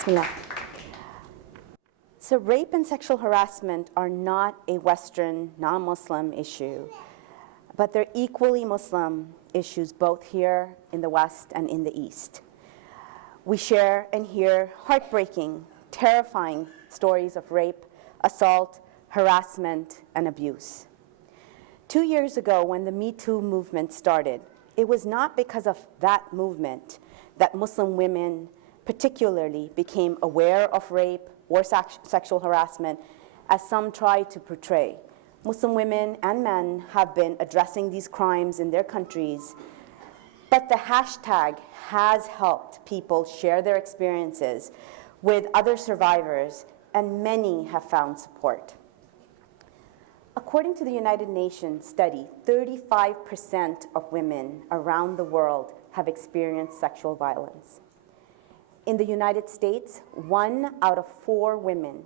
Bismillah. So rape and sexual harassment are not a Western, non-Muslim issue, but they're equally Muslim issues both here in the West and in the East. We share and hear heartbreaking, terrifying stories of rape, assault, harassment, and abuse. 2 years ago, when the Me Too movement started, it was not because of that movement that Muslim women particularly became aware of rape or sexual harassment, as some try to portray. Muslim women and men have been addressing these crimes in their countries, but the hashtag has helped people share their experiences with other survivors, and many have found support. According to the United Nations study, 35% of women around the world have experienced sexual violence. In the United States, 1 out of 4 women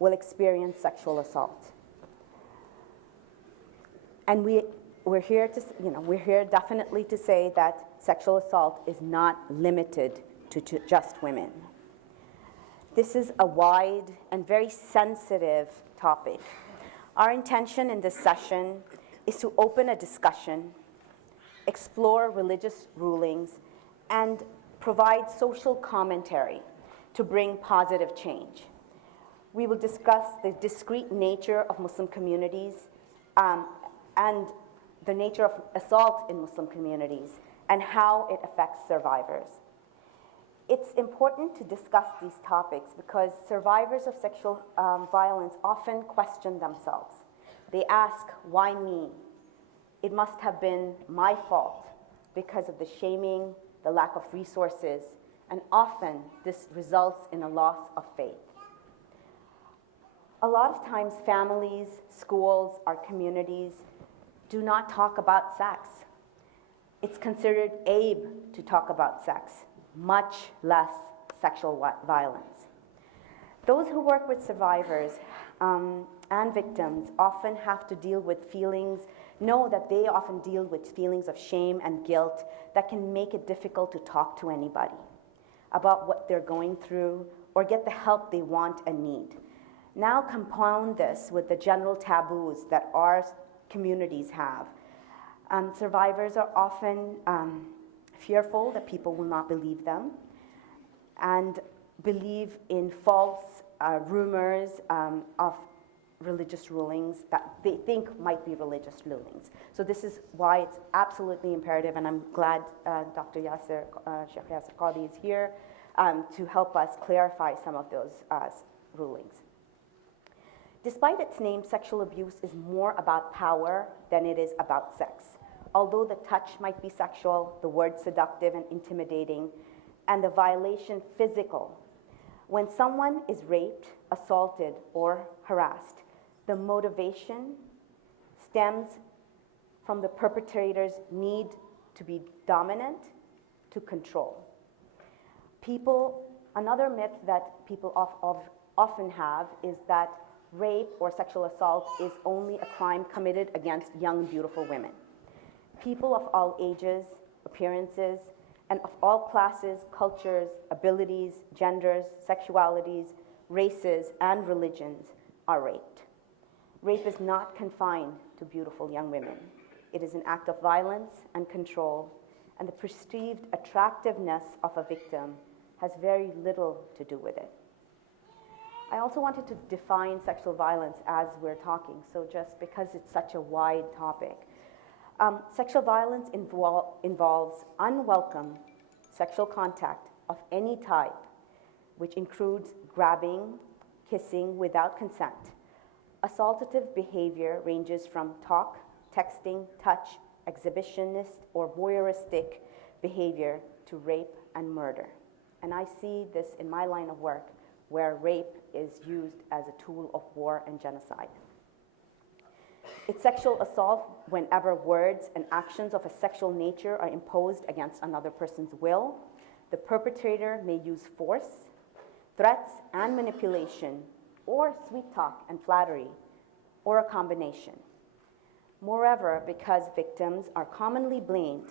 will experience sexual assault. And we're here definitely to say that sexual assault is not limited to just women. This is a wide and very sensitive topic. Our intention in this session is to open a discussion, explore religious rulings, and provide social commentary to bring positive change. We will discuss the discrete nature of Muslim communities and the nature of assault in Muslim communities and how it affects survivors. It's important to discuss these topics because survivors of sexual violence often question themselves. They ask, why me? It must have been my fault because of the shaming, the lack of resources, and often this results in a loss of faith. A lot of times families, schools, our communities do not talk about sex. It's considered abe to talk about sex, much less sexual violence. Those who work with survivors and victims often have to deal with know that they often deal with feelings of shame and guilt that can make it difficult to talk to anybody about what they're going through or get the help they want and need. Now compound this with the general taboos that our communities have. Survivors are often fearful that people will not believe them and believe in false rumors of religious rulings that they think might be religious rulings. So this is why it's absolutely imperative, and I'm glad Dr. Sheikh Yasser Qadi is here to help us clarify some of those rulings. Despite its name, sexual abuse is more about power than it is about sex. Although the touch might be sexual, the word seductive and intimidating, and the violation physical, when someone is raped, assaulted, or harassed, the motivation stems from the perpetrator's need to be dominant, to control. Another myth that people often have is that rape or sexual assault is only a crime committed against young, beautiful women. People of all ages, appearances, and of all classes, cultures, abilities, genders, sexualities, races, and religions are raped. Rape is not confined to beautiful young women. It is an act of violence and control, and the perceived attractiveness of a victim has very little to do with it. I also wanted to define sexual violence as we're talking, so just because it's such a wide topic. Sexual violence involves unwelcome sexual contact of any type, which includes grabbing, kissing without consent. Assaultative behavior ranges from talk, texting, touch, exhibitionist, or voyeuristic behavior to rape and murder. And I see this in my line of work, where rape is used as a tool of war and genocide. It's sexual assault whenever words and actions of a sexual nature are imposed against another person's will. The perpetrator may use force, threats, and manipulation, or sweet talk and flattery, or a combination. Moreover, because victims are commonly blamed,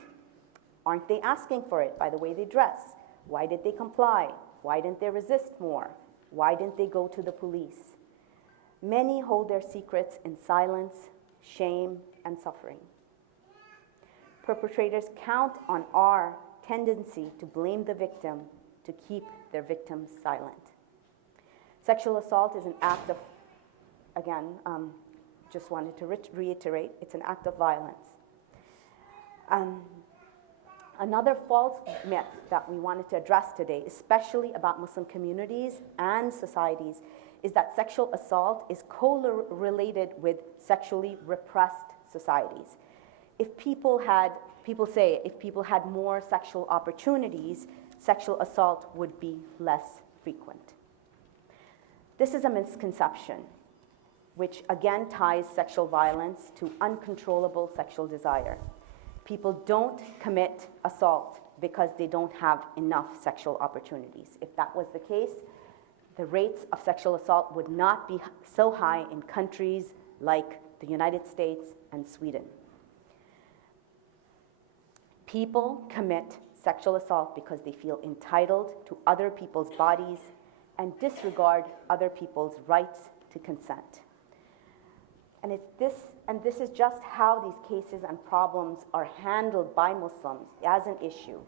aren't they asking for it by the way they dress? Why did they comply? Why didn't they resist more? Why didn't they go to the police? Many hold their secrets in silence, shame, and suffering. Perpetrators count on our tendency to blame the victim to keep their victims silent. Sexual assault is an act of, again, just wanted to reiterate, it's an act of violence. Another false myth that we wanted to address today, especially about Muslim communities and societies, is that sexual assault is correlated with sexually repressed societies. If people say if people had more sexual opportunities, sexual assault would be less frequent. This is a misconception, which again ties sexual violence to uncontrollable sexual desire. People don't commit assault because they don't have enough sexual opportunities. If that was the case, the rates of sexual assault would not be so high in countries like the United States and Sweden. People commit sexual assault because they feel entitled to other people's bodies and disregard other people's rights to consent. And this is just how these cases and problems are handled by Muslims as an issue,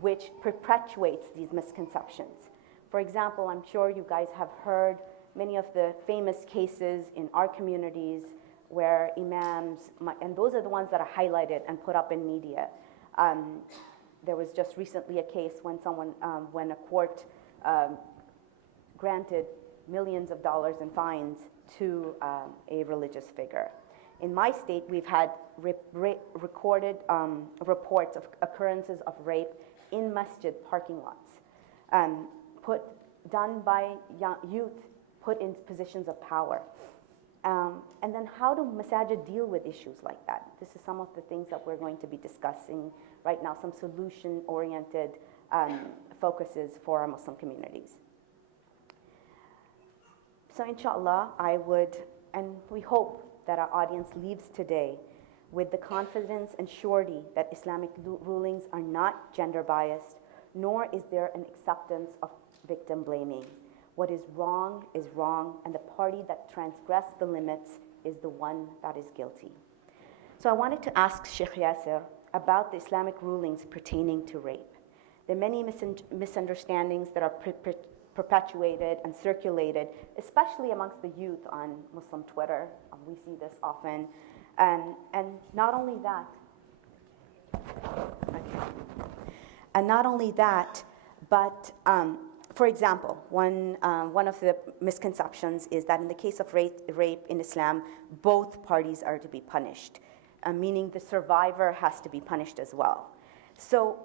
which perpetuates these misconceptions. For example, I'm sure you guys have heard many of the famous cases in our communities where imams, and those are the ones that are highlighted and put up in media. There was just recently a case when when a court granted millions of dollars in fines to a religious figure. In my state, we've had recorded reports of occurrences of rape in masjid parking lots, done by young youth put in positions of power. And then how do masajid deal with issues like that? This is some of the things that we're going to be discussing right now, some solution-oriented focuses for our Muslim communities. So inshallah, we hope that our audience leaves today with the confidence and surety that Islamic rulings are not gender biased, nor is there an acceptance of victim blaming. What is wrong, and the party that transgressed the limits is the one that is guilty. So I wanted to ask Sheikh Yasser about the Islamic rulings pertaining to rape. There are many misunderstandings that are perpetuated and circulated, especially amongst the youth on Muslim Twitter. We see this often. And not only that, but for example, one of the misconceptions is that in the case of rape in Islam, both parties are to be punished, meaning the survivor has to be punished as well. So,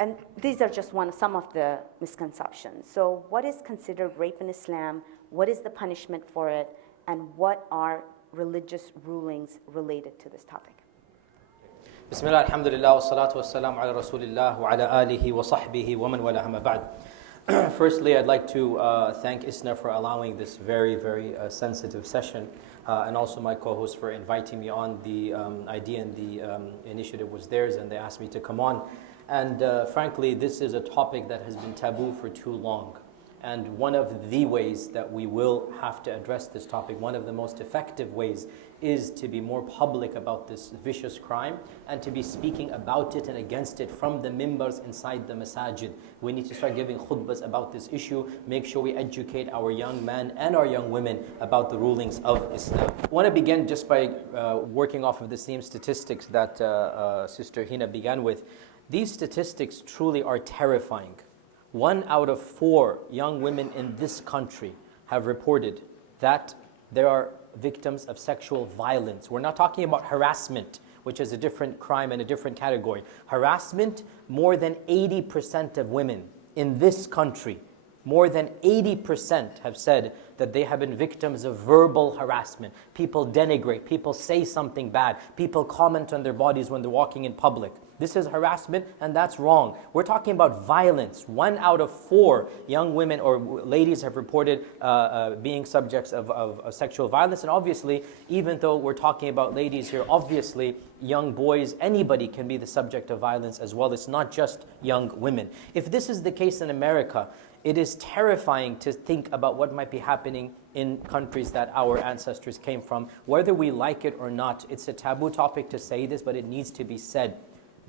and these are just some of the misconceptions. So what is considered rape in Islam? What is the punishment for it? And what are religious rulings related to this topic? Bismillah, alhamdulillah, wa salatu wa salam ala rasulillah wa ala alihi wa sahbihi wa man wala amma ba'd. Firstly, I'd like to thank ISNA for allowing this very, very sensitive session, and also my co-host for inviting me on. The idea and the initiative was theirs, and they asked me to come on. And frankly, this is a topic that has been taboo for too long. And one of the ways that we will have to address this topic, one of the most effective ways, is to be more public about this vicious crime and to be speaking about it and against it from the mimbars inside the masajid. We need to start giving khutbas about this issue, make sure we educate our young men and our young women about the rulings of Islam. I want to begin just by working off of the same statistics that Sister Hina began with. These statistics truly are terrifying. 1 out of 4 young women in this country have reported that there are victims of sexual violence. We're not talking about harassment, which is a different crime and a different category. Harassment, more than 80% of women in this country, more than 80% have said that they have been victims of verbal harassment. People denigrate, people say something bad, people comment on their bodies when they're walking in public. This is harassment, and that's wrong. We're talking about violence. 1 out of 4 young women or ladies have reported being subjects of sexual violence. And obviously, even though we're talking about ladies here, obviously young boys, anybody can be the subject of violence as well. It's not just young women. If this is the case in America, it is terrifying to think about what might be happening in countries that our ancestors came from. Whether we like it or not, it's a taboo topic to say this, but it needs to be said.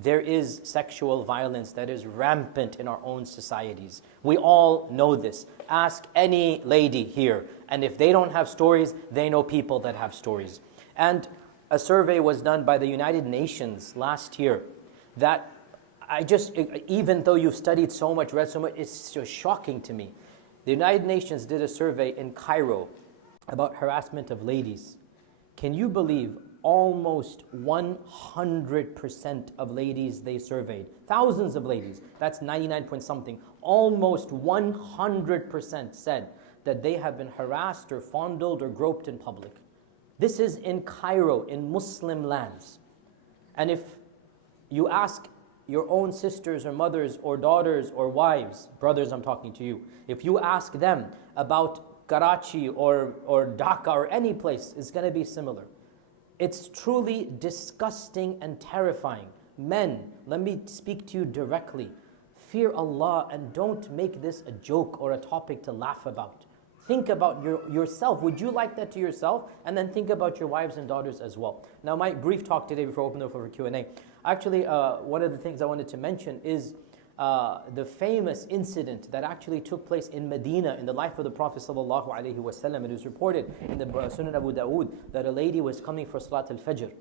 There is sexual violence that is rampant in our own societies. We all know this. Ask any lady here, and if they don't have stories, they know people that have stories. And a survey was done by the United Nations last year that even though you've studied so much, read so much, it's just shocking to me. The United Nations did a survey in Cairo about harassment of ladies. Can you believe almost 100% of ladies they surveyed, thousands of ladies, that's 99 point something, almost 100% said that they have been harassed or fondled or groped in public. This is in Cairo, in Muslim lands. And if you ask your own sisters or mothers or daughters or wives, brothers, I'm talking to you, if you ask them about Karachi or Dhaka or any place, it's going to be similar. It's truly disgusting and terrifying. Men, let me speak to you directly. Fear Allah and don't make this a joke or a topic to laugh about. Think about yourself. Would you like that to yourself? And then think about your wives and daughters as well. Now, my brief talk today before I open the floor for Q&A. Actually, one of the things I wanted to mention is the famous incident that actually took place in Medina in the life of the Prophet ﷺ. It is reported in the Sunan Abu Dawood that a lady was coming for Salat al-Fajr.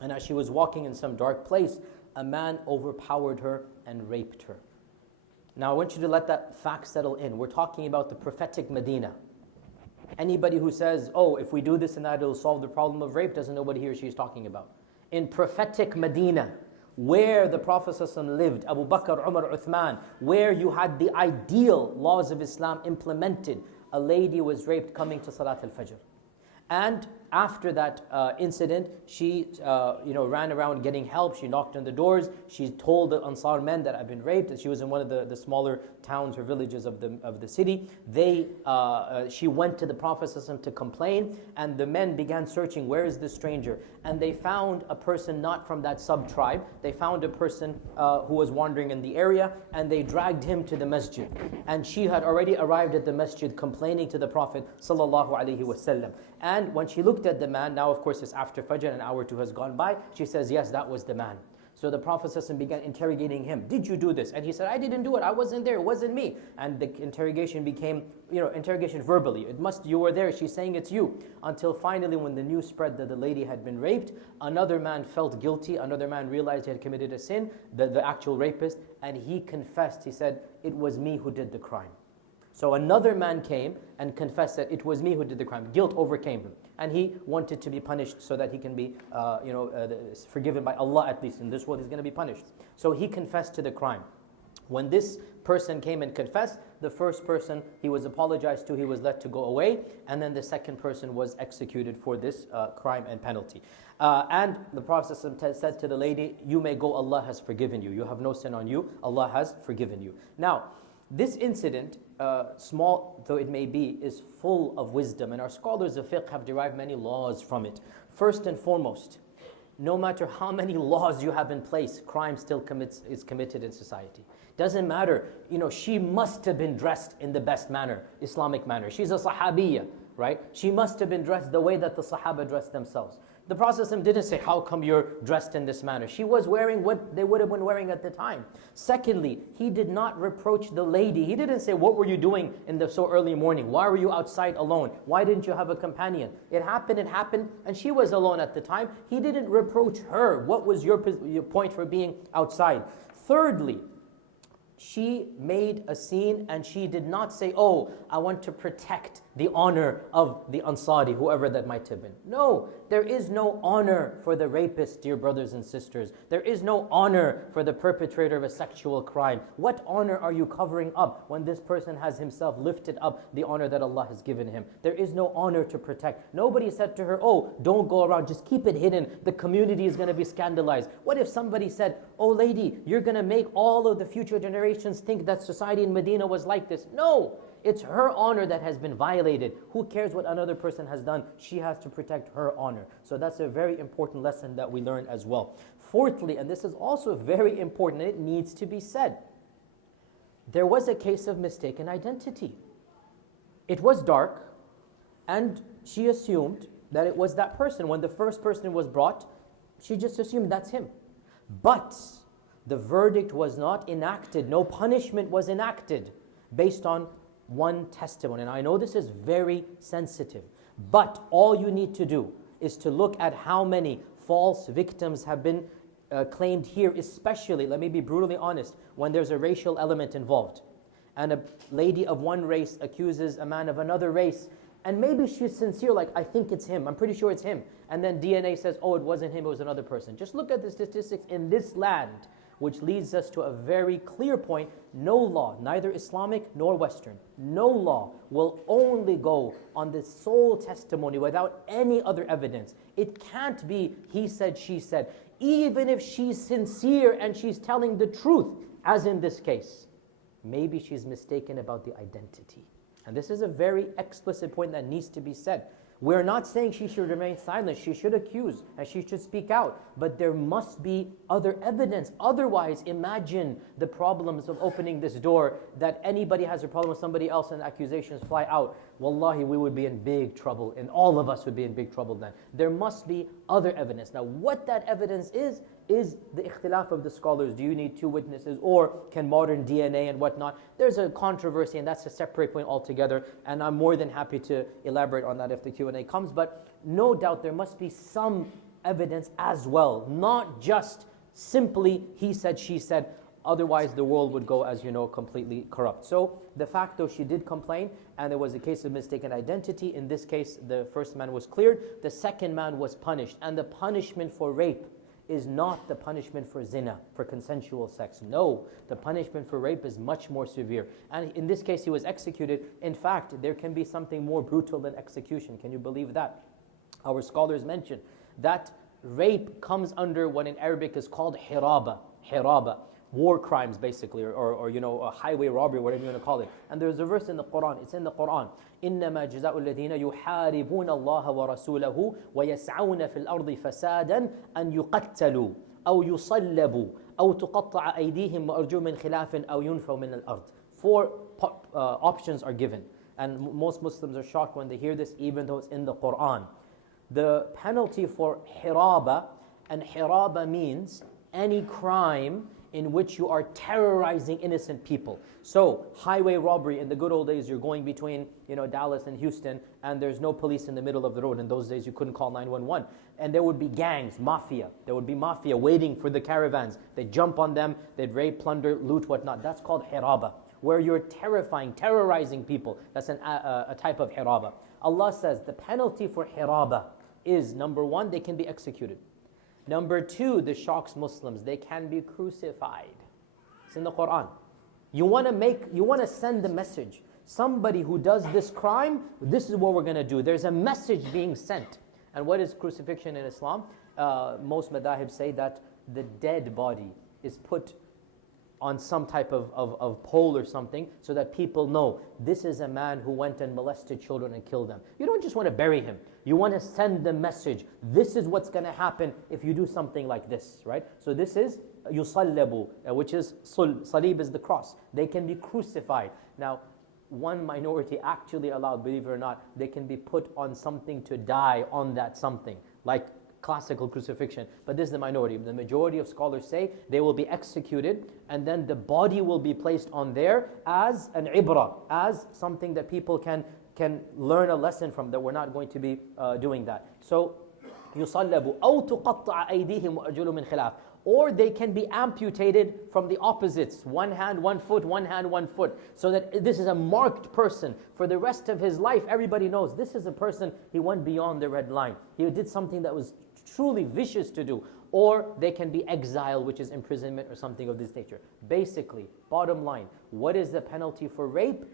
And as she was walking in some dark place, a man overpowered her and raped her. Now I want you to let that fact settle in. We're talking about the prophetic Medina. Anybody who says, oh, if we do this and that, it'll solve the problem of rape, doesn't know what he or she is talking about. In prophetic Medina, where the Prophet ﷺ lived, Abu Bakr, Umar, Uthman, where you had the ideal laws of Islam implemented, a lady was raped coming to Salat al-Fajr. And after that incident, she ran around getting help. She knocked on the doors. She told the Ansar men that I've been raped. And she was in one of the smaller towns or villages of the city. She went to the Prophet ﷺ to complain, and the men began searching, where is this stranger? And they found a person not from that sub-tribe. They found a person who was wandering in the area, and they dragged him to the masjid. And she had already arrived at the masjid complaining to the Prophet ﷺ. And when she looked at the man, now of course it's after Fajr, an hour or two has gone by, she says, yes, that was the man. So the Prophet ﷺ began interrogating him. Did you do this? And he said, I didn't do it. I wasn't there. It wasn't me. And the interrogation became, interrogation verbally. You were there. She's saying it's you. Until finally when the news spread that the lady had been raped, another man felt guilty. Another man realized he had committed a sin, the actual rapist, and he confessed. He said, it was me who did the crime. So another man came and confessed that it was me who did the crime. Guilt overcame him. And he wanted to be punished so that he can be forgiven by Allah, at least. In this world, he's going to be punished. So he confessed to the crime. When this person came and confessed, the first person he was apologized to, he was let to go away. And then the second person was executed for this crime and penalty. And the Prophet said to the lady, you may go, Allah has forgiven you. You have no sin on you. Allah has forgiven you. Now, this incident, small though it may be, is full of wisdom. And our scholars of fiqh have derived many laws from it. First and foremost, no matter how many laws you have in place, crime still is committed in society. Doesn't matter, she must have been dressed in the best manner, Islamic manner. She's a sahabiyya, right? She must have been dressed the way that the Sahaba dressed themselves. The Prophet ﷺ didn't say, how come you're dressed in this manner? She was wearing what they would have been wearing at the time. Secondly, he did not reproach the lady. He didn't say, what were you doing in the so early morning? Why were you outside alone? Why didn't you have a companion? It happened, and she was alone at the time. He didn't reproach her. What was your point for being outside? Thirdly, she made a scene and she did not say, oh, I want to protect the honor of the Ansari, whoever that might have been. No, there is no honor for the rapist, dear brothers and sisters. There is no honor for the perpetrator of a sexual crime. What honor are you covering up when this person has himself lifted up the honor that Allah has given him? There is no honor to protect. Nobody said to her, oh, don't go around, just keep it hidden. The community is going to be scandalized. What if somebody said, oh lady, you're going to make all of the future generations think that society in Medina was like this? No. It's her honor that has been violated. Who cares what another person has done? She has to protect her honor. So that's a very important lesson that we learn as well. Fourthly, and this is also very important, and it needs to be said, There was a case of mistaken identity. It was dark, and she assumed that it was that person. When the first person was brought, she just assumed that's him. But the verdict was not enacted, no punishment was enacted based on one testimony. And I know this is very sensitive, but all you need to do is to look at how many false victims have been claimed here, especially, let me be brutally honest, when there's a racial element involved. And a lady of one race accuses a man of another race, and maybe she's sincere, like, I think it's him, I'm pretty sure it's him. And then DNA says, oh, it wasn't him, it was another person. Just look at the statistics in this land, which leads us to a very clear point. No law, neither Islamic nor Western, no law will only go on the sole testimony without any other evidence. It can't be he said, she said. Even if she's sincere and she's telling the truth, as in this case, maybe she's mistaken about the identity. And this is a very explicit point that needs to be said. We're not saying she should remain silent. She should accuse and she should speak out. But there must be other evidence. Otherwise, imagine the problems of opening this door, that anybody has a problem with somebody else and accusations fly out. Wallahi, we would be in big trouble, and all of us would be in big trouble then. There must be other evidence. Now, what that evidence is the ikhtilaf of the scholars. Do you need two witnesses, or can modern DNA and whatnot? There's a controversy, and that's a separate point altogether, and I'm more than happy to elaborate on that if the Q&A comes. But no doubt there must be some evidence as well, not just simply he said, she said. Otherwise, the world would go, as you know, completely corrupt. So the fact, though, she did complain, and there was a case of mistaken identity. In this case, the first man was cleared. The second man was punished. And the punishment for rape is not the punishment for zina, for consensual sex. No, the punishment for rape is much more severe. And in this case, he was executed. In fact, there can be something more brutal than execution. Can you believe that? Our scholars mention that rape comes under what in Arabic is called hiraba. Hiraba. War crimes, basically, or you know, a highway robbery, whatever you want to call it. And there's a verse in the Quran, it's in the Quran. إِنَّمَا جَزَاءُ الَّذِينَ يُحَارِبُونَ اللَّهَ وَرَسُولَهُ وَيَسْعَوْنَ فِي الْأَرْضِ فَسَادًا أَنْ يُقَتَّلُوا أَوْ يُصَلَّبُوا أَوْ تُقَطَّعَ أَيْدِيهِمْ وَأَرْجُلُهُم مِّنْ خِلَافٍ أَوْ يُنْفَوْا مِنَ الْأَرْضِ. Four options are given. And most Muslims are shocked when they hear this, even though it's in the Quran. The penalty for hiraba, and hiraba means any crime in which you are terrorizing innocent people. So, highway robbery, in the good old days, you're going between, you know, Dallas and Houston, and there's no police in the middle of the road. In those days, you couldn't call 911. And there would be gangs, mafia. There would be mafia waiting for the caravans. They'd jump on them, they'd rape, plunder, loot, whatnot. That's called hiraba, where you're terrorizing people. That's a type of hiraba. Allah says the penalty for hiraba is, number one, they can be executed. Number two, this shocks Muslims, they can be crucified. It's in the Quran. You want to send the message. Somebody who does this crime, this is what we're going to do. There's a message being sent. And what is crucifixion in Islam? Most madahib say that the dead body is put on some type of pole or something, so that people know this is a man who went and molested children and killed them. You don't just want to bury him. You want to send the message. This is what's going to happen if you do something like this, right? So this is yusallabu, which is salib is the cross. They can be crucified. Now, one minority actually allowed, believe it or not, they can be put on something to die on that something, like classical crucifixion. But this is the minority. The majority of scholars say they will be executed, and then the body will be placed on there as an ibrah, as something that people can learn a lesson from, that we're not going to be doing that. So, يُصَلَّبُ أَوْ تُقَطَّعَ أَيْدِيهِمْ وَأَرْجُلُهُم مِّنْ خِلَافٍ. Or they can be amputated from the opposites. One hand, one foot, one hand, one foot. So that this is a marked person. For the rest of his life, everybody knows this is a person, he went beyond the red line. He did something that was truly vicious to do. Or they can be exiled, which is imprisonment or something of this nature. Basically, bottom line, what is the penalty for rape?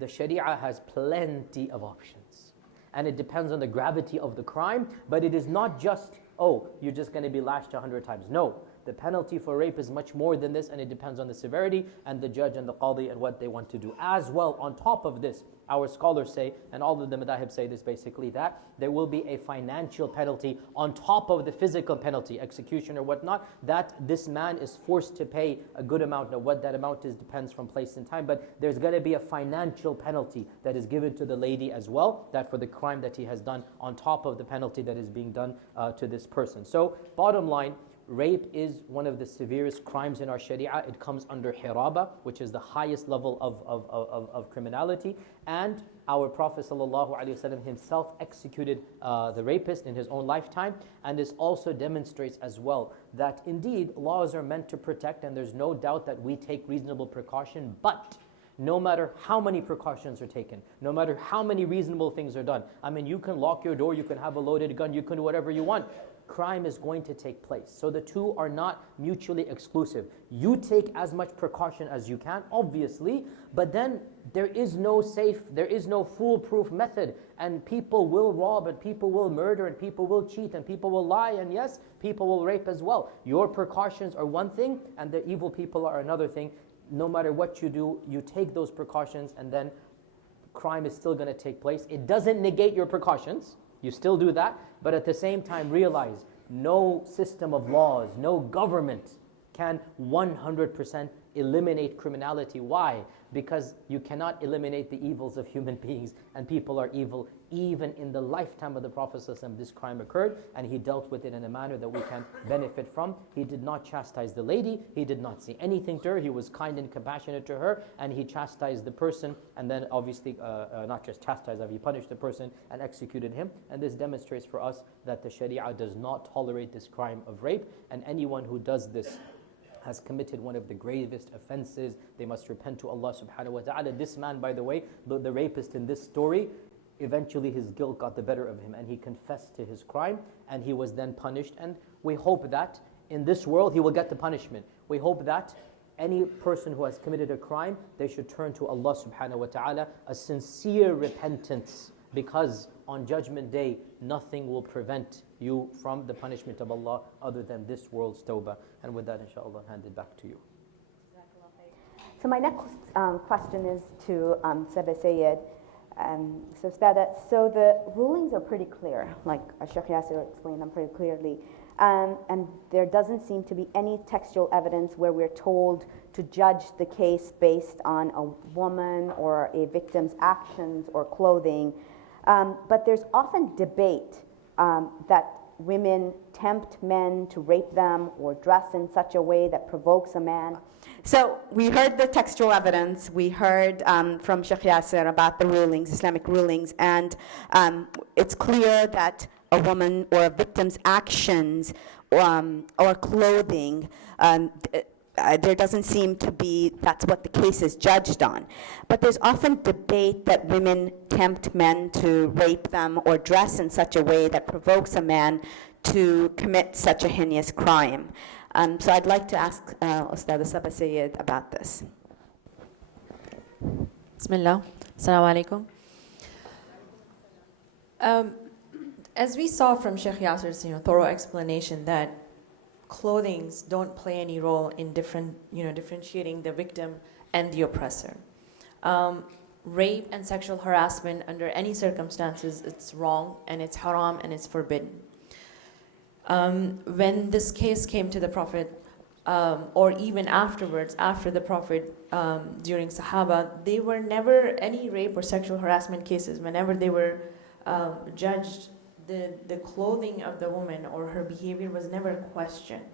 The Sharia has plenty of options. And it depends on the gravity of the crime, but it is not just, oh, you're just going to be lashed 100 times. No, The penalty for rape is much more than this, and it depends on the severity and the judge and the qadi and what they want to do. As well, on top of this, our scholars say, and all of the madahib say this basically, that there will be a financial penalty on top of the physical penalty, execution or whatnot, that this man is forced to pay a good amount. Now what that amount is depends from place and time, but there's going to be a financial penalty that is given to the lady as well, that for the crime that he has done, on top of the penalty that is being done to this person. So bottom line, rape is one of the severest crimes in our sharia. It comes under hiraba, which is the highest level of criminality. And our Prophet ﷺ himself executed the rapist in his own lifetime. And this also demonstrates as well that indeed laws are meant to protect, and there's no doubt that we take reasonable precaution. But no matter how many precautions are taken, no matter how many reasonable things are done, I mean, you can lock your door, you can have a loaded gun, you can do whatever you want, crime is going to take place. So the two are not mutually exclusive. You take as much precaution as you can, obviously, but then there is no foolproof method, and people will rob, and people will murder, and people will cheat, and people will lie, and yes, people will rape as well. Your precautions are one thing, and the evil people are another thing. No matter what you do, you take those precautions, and then crime is still going to take place. It doesn't negate your precautions. You still do that, but at the same time realize no system of laws, no government can 100% eliminate criminality. Why? Because you cannot eliminate the evils of human beings, and people are evil. Even in the lifetime of the Prophet ﷺ, this crime occurred, and he dealt with it in a manner that we can benefit from. He did not chastise the lady, he did not say anything to her, he was kind and compassionate to her, and he chastised the person, and then obviously, not just chastised, he punished the person and executed him. And this demonstrates for us that the Sharia does not tolerate this crime of rape, and anyone who does this has committed one of the gravest offenses. They must repent to Allah subhanahu wa ta'ala. This man, by the way, the rapist in this story, eventually his guilt got the better of him, and he confessed to his crime, and he was then punished. And we hope that in this world he will get the punishment. We hope that any person who has committed a crime, they should turn to Allah subhanahu wa ta'ala, a sincere repentance, because on Judgment Day, nothing will prevent you from the punishment of Allah other than this world's tawbah. And with that, inshallah, I'll hand it back to you. So my next question is to Sabah Sayyid. So Stada, so the rulings are pretty clear, like Sheikh Yasser explained them pretty clearly. And there doesn't seem to be any textual evidence where we're told to judge the case based on a woman or a victim's actions or clothing. But there's often debate that women tempt men to rape them or dress in such a way that provokes a man. So we heard the textual evidence. We heard from Sheikh Yasser about the rulings, Islamic rulings, and it's clear that a woman or a victim's actions or clothing, there doesn't seem to be, that's what the case is judged on. But there's often debate that women tempt men to rape them or dress in such a way that provokes a man to commit such a heinous crime. So I'd like to ask Ustad Sabah Sayyid about this. Bismillah. Assalamu alaikum. As we saw from Sheikh Yasser's thorough explanation that clothings don't play any role in differentiating the victim and the oppressor. Rape and sexual harassment under any circumstances, it's wrong and it's haram and it's forbidden. When this case came to the Prophet, or even afterwards, after the Prophet, during Sahaba, they were never any rape or sexual harassment cases. Whenever they were judged, the clothing of the woman or her behavior was never questioned.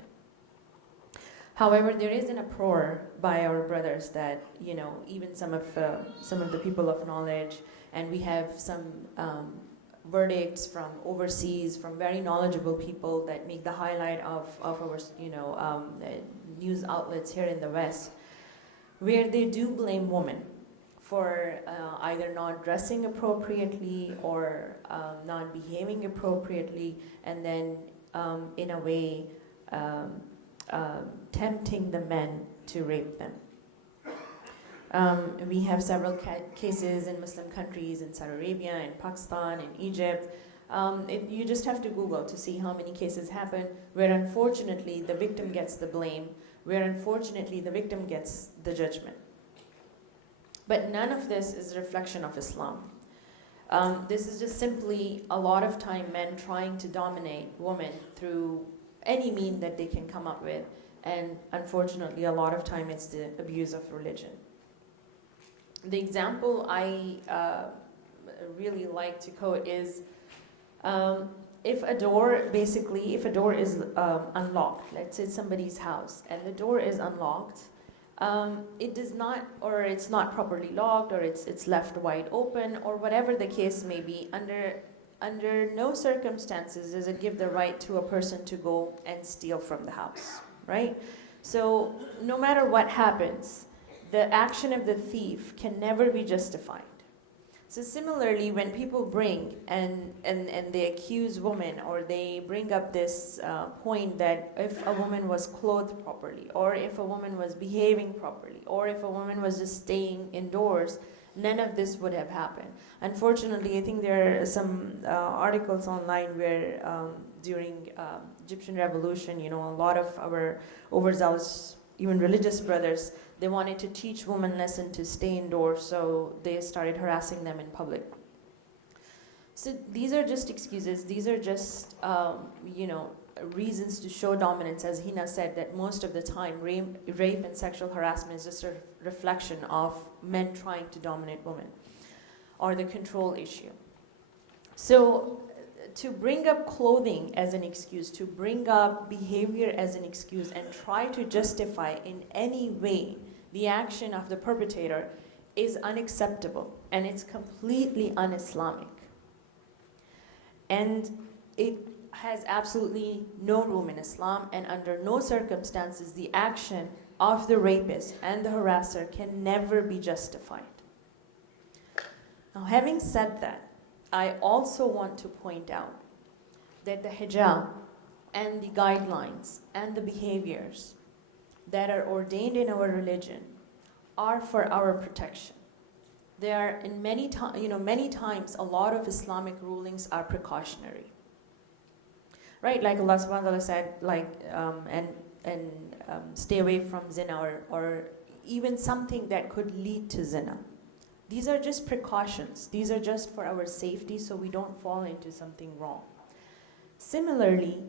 However, there is an uproar by our brothers that even some of the people of knowledge, and we have some verdicts from overseas, from very knowledgeable people that make the highlight of our news outlets here in the West, where they do blame women for either not dressing appropriately or not behaving appropriately, and then in a way tempting the men to rape them. We have several cases in Muslim countries, in Saudi Arabia, in Pakistan, in Egypt, You just have to Google to see how many cases happen where unfortunately the victim gets the blame, where unfortunately the victim gets the judgment. But none of this is a reflection of Islam. This is just simply a lot of time men trying to dominate women through any mean that they can come up with, and unfortunately a lot of time it's the abuse of religion. The example I really like to quote is if a door is unlocked, let's say somebody's house, and the door is unlocked, it does not, or it's not properly locked, or it's left wide open, or whatever the case may be, under no circumstances does it give the right to a person to go and steal from the house, right? So no matter what happens, the action of the thief can never be justified. So similarly, when people bring and they accuse women, or they bring up this point that if a woman was clothed properly, or if a woman was behaving properly, or if a woman was just staying indoors, none of this would have happened. Unfortunately, I think there are some articles online where during Egyptian revolution, a lot of our overzealous, even religious brothers, they wanted to teach women lesson to stay indoors, so they started harassing them in public. So these are just excuses. These are just, reasons to show dominance. As Hina said, that most of the time, rape and sexual harassment is just a reflection of men trying to dominate women, or the control issue. So to bring up clothing as an excuse, to bring up behavior as an excuse, and try to justify in any way the action of the perpetrator is unacceptable, and it's completely un-Islamic. And it has absolutely no room in Islam, and under no circumstances the action of the rapist and the harasser can never be justified. Now, having said that, I also want to point out that the hijab and the guidelines and the behaviors that are ordained in our religion are for our protection. They are in many times a lot of Islamic rulings are precautionary. Right, like Allah subhanahu wa ta'ala said, stay away from zina, or even something that could lead to zina. These are just precautions. These are just for our safety, so we don't fall into something wrong. Similarly,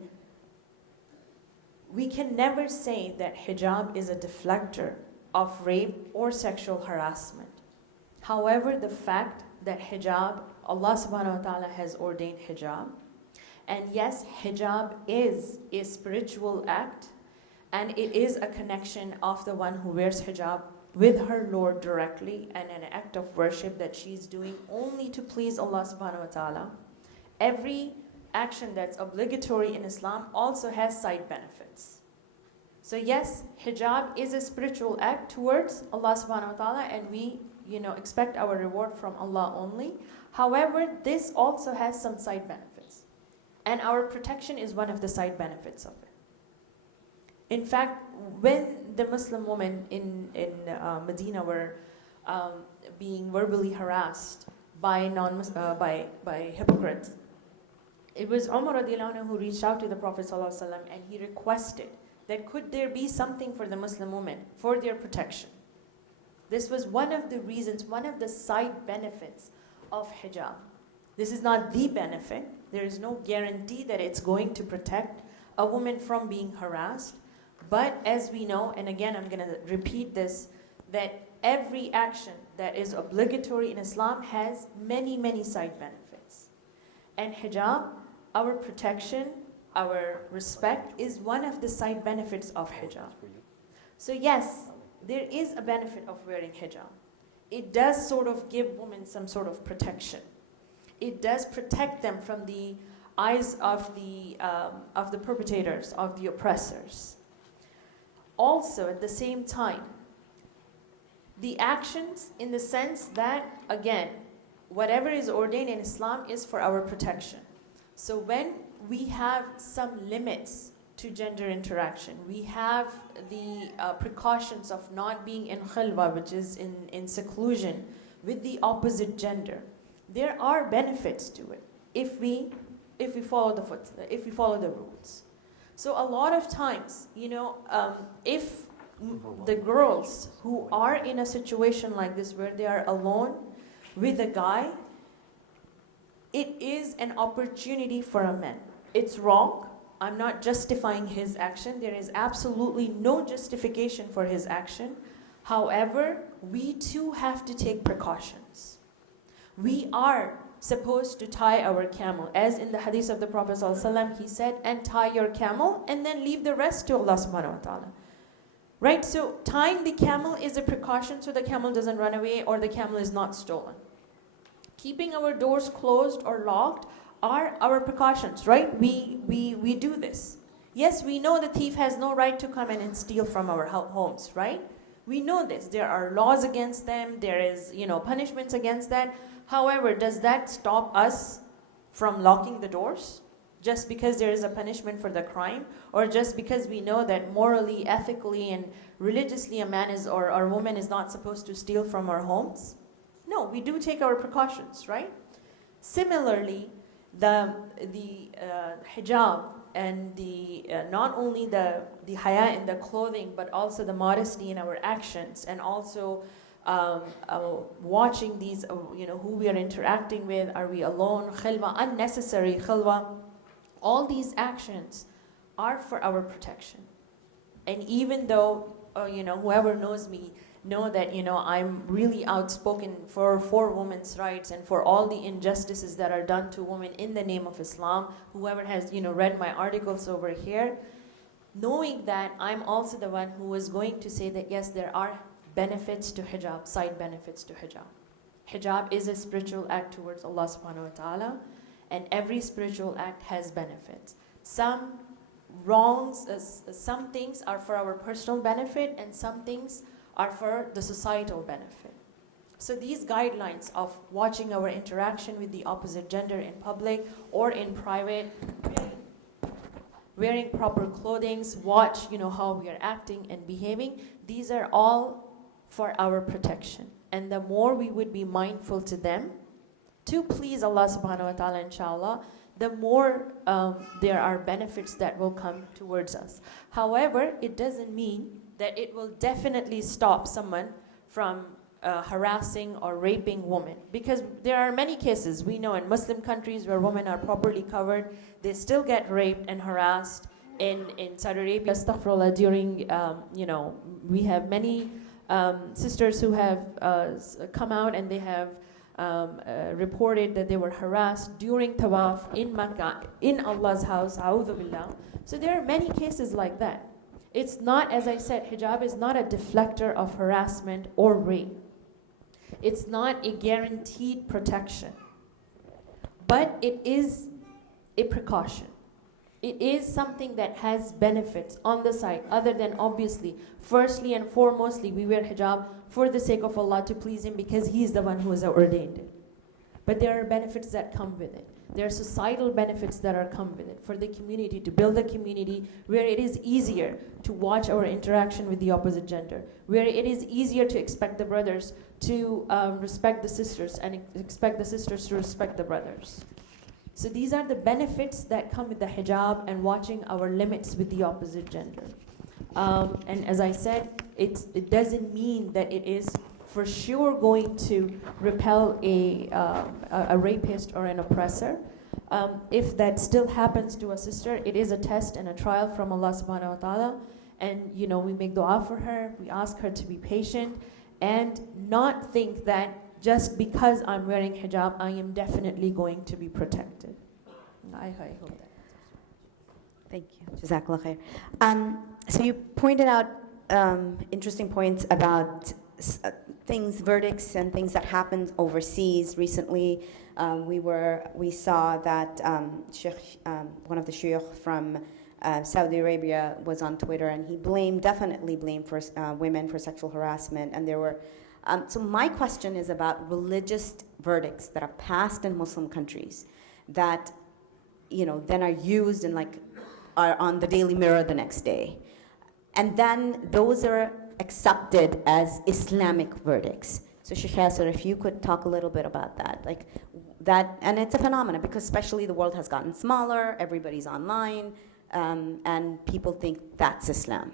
we can never say that hijab is a deflector of rape or sexual harassment. However, the fact that hijab, Allah subhanahu wa ta'ala has ordained hijab, and yes, hijab is a spiritual act, and it is a connection of the one who wears hijab with her Lord directly, and an act of worship that she's doing only to please Allah subhanahu wa ta'ala. Every action that's obligatory in Islam also has side benefits. So yes, hijab is a spiritual act towards Allah subhanahu wa ta'ala, and we expect our reward from Allah only. However, this also has some side benefits, and our protection is one of the side benefits of it. In fact, when the Muslim women in Medina were being verbally harassed by hypocrites, it was Umar radiallahu anhu who reached out to the Prophet ﷺ, and he requested that could there be something for the Muslim women for their protection. This was one of the reasons, one of the side benefits of hijab. This is not the benefit. There is no guarantee that it's going to protect a woman from being harassed. But as we know, and again I'm going to repeat this, that every action that is obligatory in Islam has many, many side benefits. And hijab, our protection, our respect, is one of the side benefits of hijab. So yes, there is a benefit of wearing hijab. It does sort of give women some sort of protection. It does protect them from the eyes of the perpetrators, of the oppressors. Also, at the same time, the actions in the sense that, again, whatever is ordained in Islam is for our protection. So when we have some limits to gender interaction, we have the precautions of not being in khilwa, which is in seclusion with the opposite gender, there are benefits to it if we if we follow the rules. So a lot of times, if the girls who are in a situation like this where they are alone with a guy, it is an opportunity for a man. It's wrong. I'm not justifying his action. There is absolutely no justification for his action. However, we too have to take precautions. We are supposed to tie our camel. As in the hadith of the Prophet ﷺ, he said, and tie your camel and then leave the rest to Allah subhanahu wa ta'ala. Right? So tying the camel is a precaution so the camel doesn't run away or the camel is not stolen. Keeping our doors closed or locked are our precautions, right? We do this. Yes, we know the thief has no right to come in and steal from our homes, right? We know this. There are laws against them. There is, punishments against that. However, does that stop us from locking the doors? Just because there is a punishment for the crime? Or just because we know that morally, ethically, and religiously a man is or a woman is not supposed to steal from our homes? No, we do take our precautions, right? Similarly, the hijab and the not only the haya in the clothing, but also the modesty in our actions, and also watching these, who we are interacting with. Are we alone? Khilwa, unnecessary khilwa. All these actions are for our protection. And even though, whoever knows me, know that I'm really outspoken for women's rights and for all the injustices that are done to women in the name of Islam. Whoever has read my articles over here, knowing that I'm also the one who is going to say that yes, there are benefits to hijab, side benefits to hijab. Hijab is a spiritual act towards Allah subhanahu wa ta'ala, and every spiritual act has benefits. Some things are for our personal benefit, and some things are for the societal benefit. So these guidelines of watching our interaction with the opposite gender in public or in private, wearing proper clothing, watch how we are acting and behaving, these are all for our protection. And the more we would be mindful to them, to please Allah subhanahu wa ta'ala, inshallah, the more there are benefits that will come towards us. However, it doesn't mean that it will definitely stop someone from harassing or raping women. Because there are many cases, we know in Muslim countries where women are properly covered, they still get raped and harassed. In Saudi Arabia, astaghfirullah, during, we have many sisters who have come out and they have reported that they were harassed during tawaf in Makkah, in Allah's house, a'udhu billah. So there are many cases like that. It's not, as I said, hijab is not a deflector of harassment or rape. It's not a guaranteed protection. But it is a precaution. It is something that has benefits on the side, other than obviously, firstly and foremostly, we wear hijab for the sake of Allah to please Him because He is the one who has ordained it. But there are benefits that come with it. There are societal benefits that are come with it for the community, to build a community where it is easier to watch our interaction with the opposite gender, where it is easier to expect the brothers to respect the sisters and expect the sisters to respect the brothers. So these are the benefits that come with the hijab and watching our limits with the opposite gender. And as I said, it doesn't mean that it is for sure going to repel a rapist or an oppressor. If that still happens to a sister, it is a test and a trial from Allah subhanahu wa ta'ala. And we make dua for her, we ask her to be patient and not think that just because I'm wearing hijab, I am definitely going to be protected. I hope that. Thank you. Jazakallah khair. So you pointed out interesting points about things, verdicts, and things that happened overseas recently. We saw that one of the shuyukh from Saudi Arabia was on Twitter, and he definitely blamed for women for sexual harassment, and there were. So my question is about religious verdicts that are passed in Muslim countries that, then are used and are on the Daily Mirror the next day. And then those are accepted as Islamic verdicts. So Sheikh Yasser, if you could talk a little bit about that, like that, and it's a phenomenon because especially the world has gotten smaller, everybody's online, and people think that's Islam.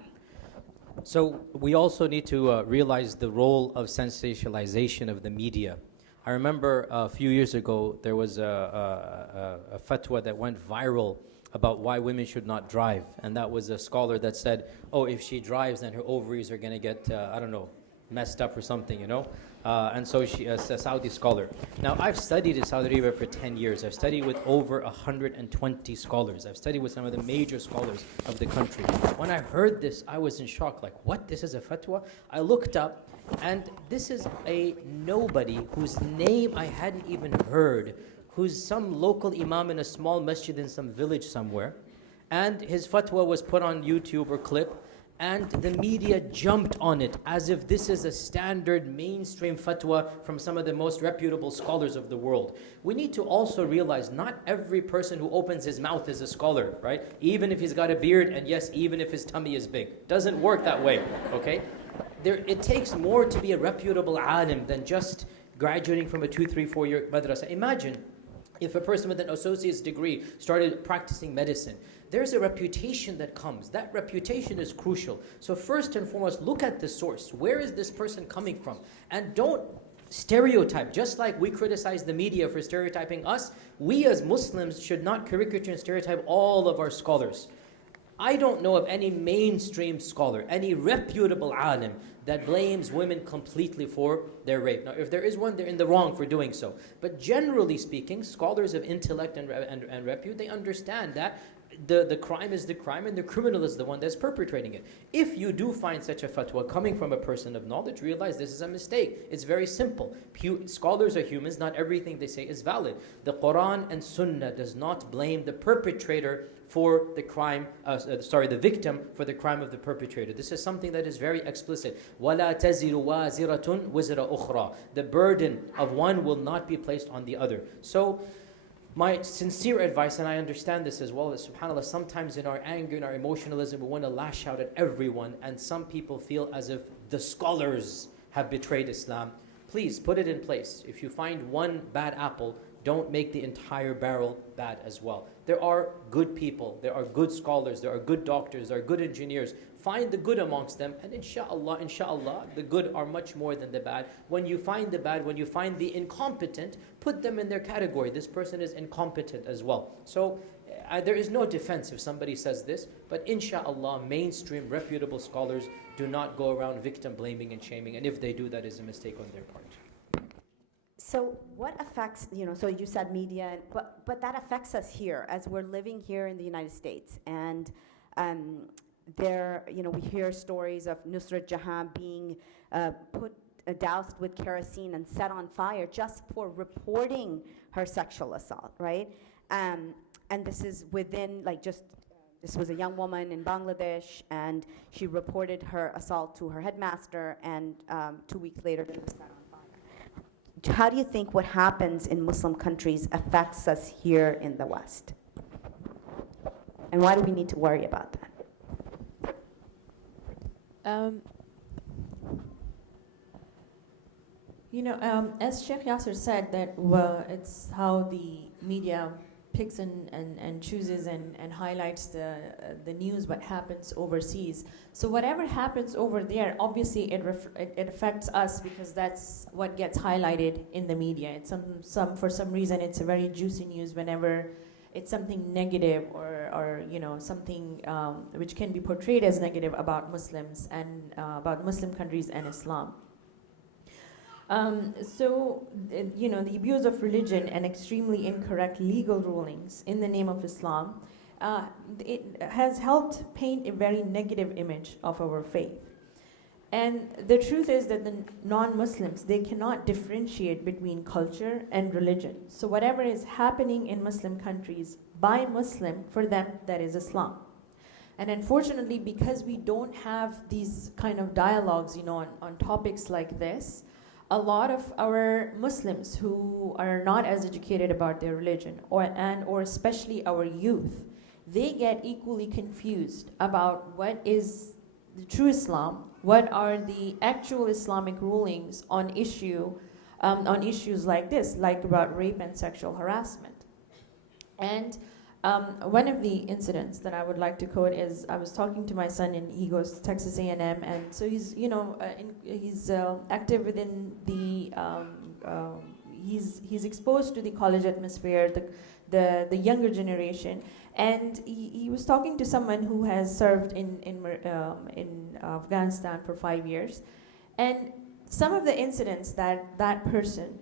So we also need to realize the role of sensationalization of the media. I remember a few years ago there was a fatwa that went viral about why women should not drive, and that was a scholar that said, oh, if she drives then her ovaries are going to get, I don't know, messed up or something, you know? And so she is a Saudi scholar. Now, I've studied in Saudi Arabia for 10 years. I've studied with over 120 scholars. I've studied with some of the major scholars of the country. When I heard this, I was in shock. Like, what? This is a fatwa? I looked up, and this is a nobody whose name I hadn't even heard, who's some local imam in a small masjid in some village somewhere. And his fatwa was put on YouTube or clip, and the media jumped on it as if this is a standard mainstream fatwa from some of the most reputable scholars of the world. We need to also realize not every person who opens his mouth is a scholar, right? Even if he's got a beard, and yes, even if his tummy is big. Doesn't work that way, okay? It takes more to be a reputable alim than just graduating from a 2, 3, 4 year madrasa. Imagine if a person with an associate's degree started practicing medicine. There's a reputation that comes. That reputation is crucial. So first and foremost, look at the source. Where is this person coming from? And don't stereotype. Just like we criticize the media for stereotyping us, we as Muslims should not caricature and stereotype all of our scholars. I don't know of any mainstream scholar, any reputable alim that blames women completely for their rape. Now, if there is one, they're in the wrong for doing so. But generally speaking, scholars of intellect and repute, they understand that the crime is the crime and the criminal is the one that's perpetrating it. If you do find such a fatwa coming from a person of knowledge, realize this is a mistake. It's very simple. Scholars are humans, not everything they say is valid. The Quran and Sunnah does not blame the perpetrator for the crime, the victim for the crime of the perpetrator. This is something that is very explicit. وَلَا تَزِرُ وَازِرَةٌ وِزْرَ أُخْرَى. The burden of one will not be placed on the other. So, my sincere advice, and I understand this as well, is subhanAllah, sometimes in our anger, in our emotionalism, we want to lash out at everyone, and some people feel as if the scholars have betrayed Islam. Please put it in place. If you find one bad apple, don't make the entire barrel bad as well. There are good people, there are good scholars, there are good doctors, there are good engineers. Find the good amongst them, and inshallah, the good are much more than the bad. When you find the bad, when you find the incompetent, put them in their category. This person is incompetent as well. So there is no defense if somebody says this, but inshallah, mainstream reputable scholars do not go around victim blaming and shaming, and if they do, that is a mistake on their part. So what affects, so you said media, but that affects us here as we're living here in the United States. And we hear stories of Nusrat Jahan being doused with kerosene and set on fire just for reporting her sexual assault, right? And this is within, this was a young woman in Bangladesh, and she reported her assault to her headmaster, and 2 weeks later she was set on fire. How do you think what happens in Muslim countries affects us here in the West? And why do we need to worry about that? As Sheikh Yasser said, that it's how the media picks and chooses and highlights the news, what happens overseas. So whatever happens over there, obviously it affects us because that's what gets highlighted in the media. It's for some reason it's a very juicy news whenever it's something negative or something which can be portrayed as negative about Muslims and about Muslim countries and Islam. The abuse of religion and extremely incorrect legal rulings in the name of Islam, it has helped paint a very negative image of our faith. And the truth is that the non-Muslims, they cannot differentiate between culture and religion. So whatever is happening in Muslim countries by Muslim, for them, that is Islam. And unfortunately, because we don't have these kind of dialogues, on topics like this, a lot of our Muslims who are not as educated about their religion, or especially our youth, they get equally confused about what is the true Islam What are the actual Islamic rulings on issues like this, like about rape and sexual harassment? And one of the incidents that I would like to quote is, I was talking to my son, and he goes to Texas A&M, and so he's, he's active within the, he's exposed to the college atmosphere, the younger generation, and he was talking to someone who has served in Afghanistan for 5 years, and some of the incidents that person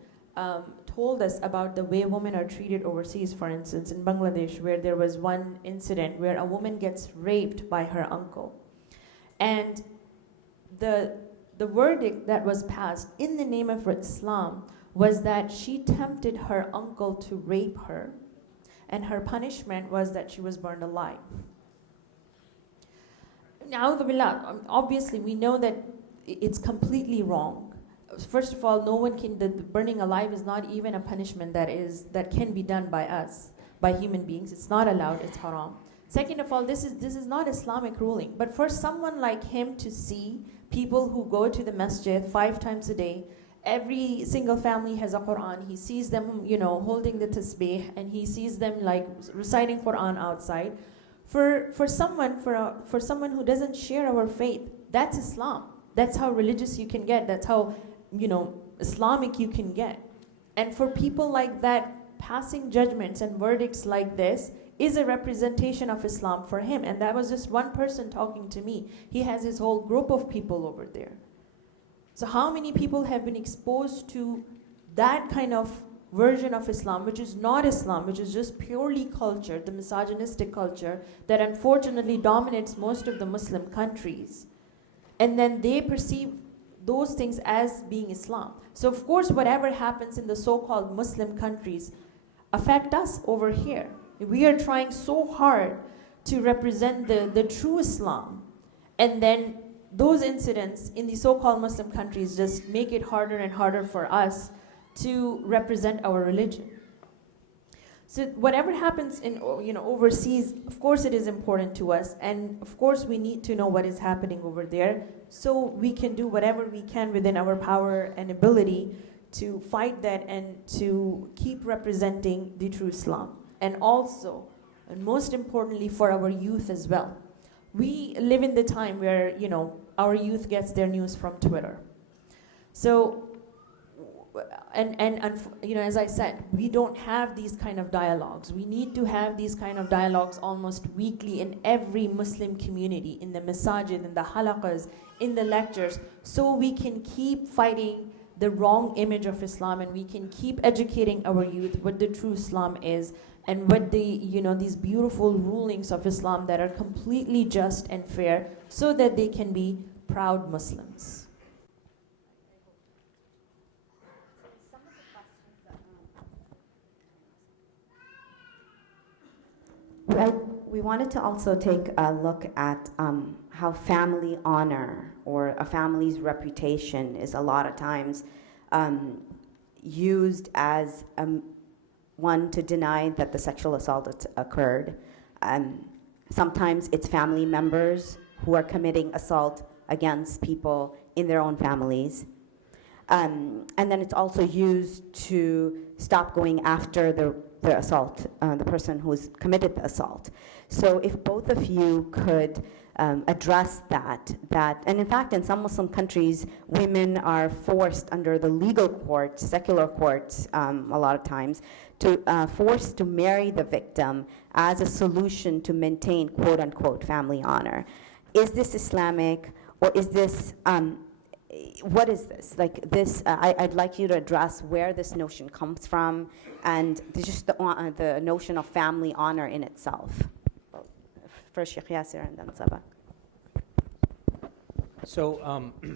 told us about the way women are treated overseas. For instance, in Bangladesh, where there was one incident where a woman gets raped by her uncle, and the verdict that was passed in the name of Islam was that she tempted her uncle to rape her, and her punishment was that she was burned alive. Now, obviously, we know that it's completely wrong. First of all, no one can. The burning alive is not even a punishment that can be done by us, by human beings. It's not allowed. It's haram. Second of all, this is not Islamic ruling. But for someone like him to see people who go to the masjid 5 times a day, every single family has a Quran. He sees them, holding the tasbih, and he sees them like reciting Quran outside. For someone who doesn't share our faith, that's Islam. That's how religious you can get. That's how Islamic you can get. And for people like that, passing judgments and verdicts like this is a representation of Islam for him. And that was just one person talking to me. He has his whole group of people over there. So how many people have been exposed to that kind of version of Islam, which is not Islam, which is just purely culture, the misogynistic culture that unfortunately dominates most of the Muslim countries. And then they perceive those things as being Islam. So of course, whatever happens in the so-called Muslim countries affect us over here. We are trying so hard to represent the true Islam. And then those incidents in the so-called Muslim countries just make it harder and harder for us to represent our religion. So whatever happens in overseas, of course it is important to us, and of course we need to know what is happening over there, so we can do whatever we can within our power and ability to fight that and to keep representing the true Islam. And also, and most importantly, for our youth as well. We live in the time where our youth gets their news from Twitter. So. And as I said, we don't have these kind of dialogues. We need to have these kind of dialogues almost weekly in every Muslim community, in the masajid, in the halaqas, in the lectures, so we can keep fighting the wrong image of Islam, and we can keep educating our youth what the true Islam is, and what these beautiful rulings of Islam that are completely just and fair, so that they can be proud Muslims. Well, we wanted to also take a look at how family honor or a family's reputation is a lot of times used as one to deny that the sexual assault occurred. Sometimes it's family members who are committing assault against people in their own families. And then it's also used to stop going after the assault, the person who's committed the assault. So if both of you could address that, and in fact in some Muslim countries, women are forced under the legal courts, secular courts a lot of times, forced to marry the victim as a solution to maintain quote unquote family honor. Is this Islamic, or is this, what is this? Like this, I'd like you to address where this notion comes from, and just the notion of family honor in itself. First Sheikh Yasir and then Sabah. So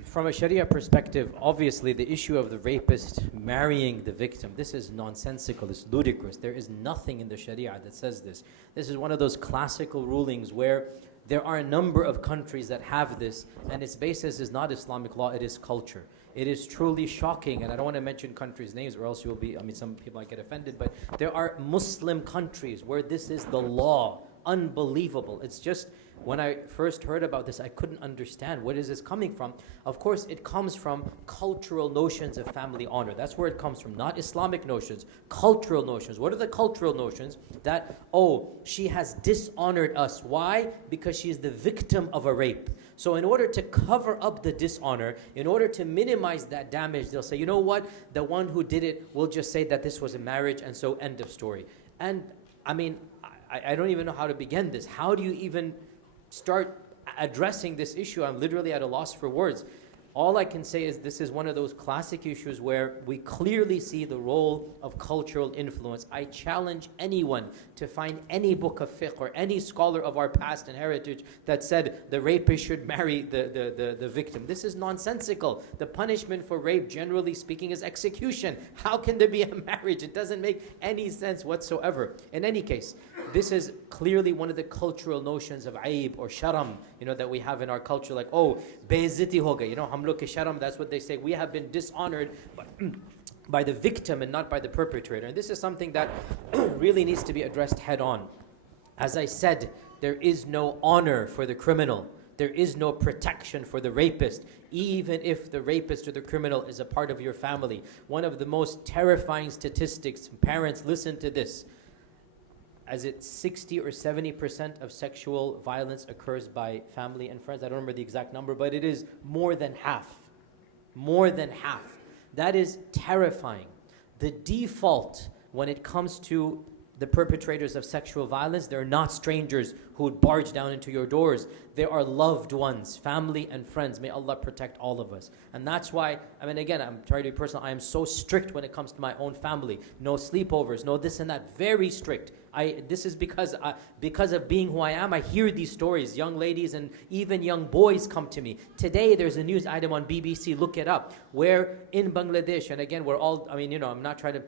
from a Sharia perspective, obviously the issue of the rapist marrying the victim, this is nonsensical, it's ludicrous. There is nothing in the Sharia that says this. This is one of those classical rulings where there are a number of countries that have this, and its basis is not Islamic law, it is culture. It is truly shocking, and I don't want to mention countries' names or else you'll be, some people might get offended, but there are Muslim countries where this is the law unbelievable. It's just, when I first heard about this, I couldn't understand, where is this coming from? Of course, it comes from cultural notions of family honor. That's where it comes from, not Islamic notions, cultural notions. What are the cultural notions? That, oh, she has dishonored us. Why? Because she is the victim of a rape. So in order to cover up the dishonor, in order to minimize that damage, they'll say, you know what? The one who did it will just say that this was a marriage, and so end of story. And I mean, I don't even know how to begin this. How do you even start addressing this issue? I'm literally at a loss for words. All I can say is this is one of those classic issues where we clearly see the role of cultural influence. I challenge anyone to find any book of fiqh or any scholar of our past and heritage that said the rapist should marry the victim. This is nonsensical. The punishment for rape, generally speaking, is execution. How can there be a marriage? It doesn't make any sense whatsoever. In any case, this is clearly one of the cultural notions of aib or sharam, that we have in our culture, like, oh, beizati ho gayi, hum log ke sharam, that's what they say. We have been dishonored by the victim and not by the perpetrator. And this is something that really needs to be addressed head on. As I said, there is no honor for the criminal. There is no protection for the rapist, even if the rapist or the criminal is a part of your family. One of the most terrifying statistics, parents, listen to this. As it 60 or 70% of sexual violence occurs by family and friends. I don't remember the exact number, but it is more than half. More than half. That is terrifying. The default when it comes to the perpetrators of sexual violence, they're not strangers who would barge down into your doors. They are loved ones, family and friends. May Allah protect all of us. And that's why, again, I'm trying to be personal. I am so strict when it comes to my own family. No sleepovers, no this and that. Very strict. This is because of being who I am. I hear these stories. Young ladies and even young boys come to me. Today, there's a news item on BBC, look it up, where in Bangladesh, and again, we're all, I'm not trying to